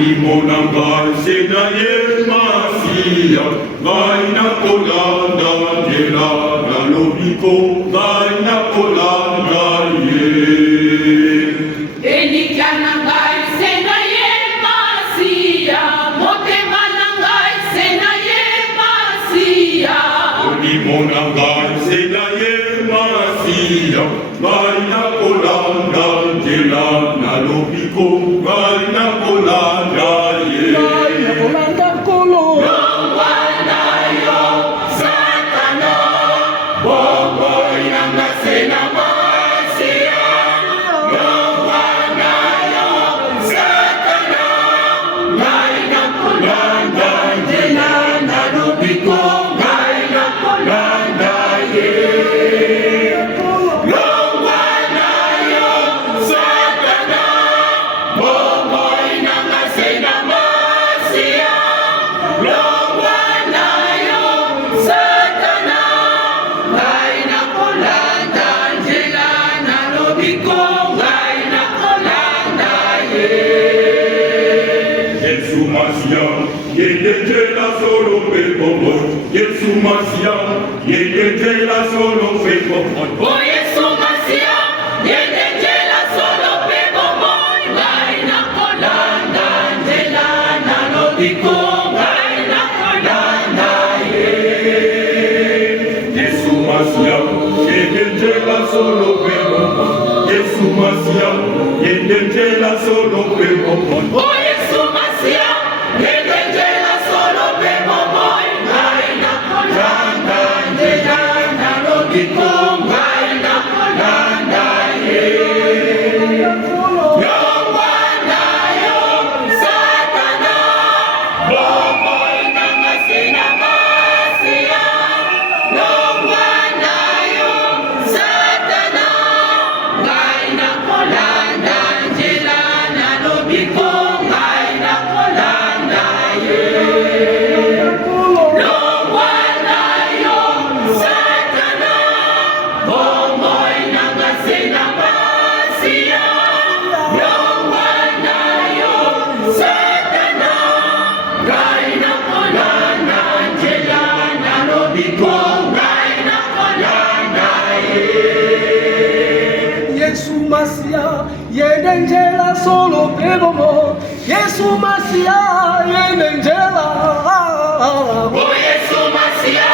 Limonangai senaye masia, vaina kolanda jela galobiko, vaina kolanda ye. Enikanangai senaye masia, motemanangai senaye masia. Limonangai senaye masia, vaina kolanda jela galobiko, vaina kolanda. Yendela solo pepomo, Yesu Masia, yendela solo pepomo. Oh Yesu Masia, yendela solo pepomo. Gaina kolanda, jela na lobiko, gaina kolanda ye. Yesu Masia, yendela solo pepomo, Yesu Masia, yendela solo pepomo. Oh Yesu Masia. Yesu Masia, yendela solo pepomo. Yesu Masia, yendela. Oh Yesu Masia,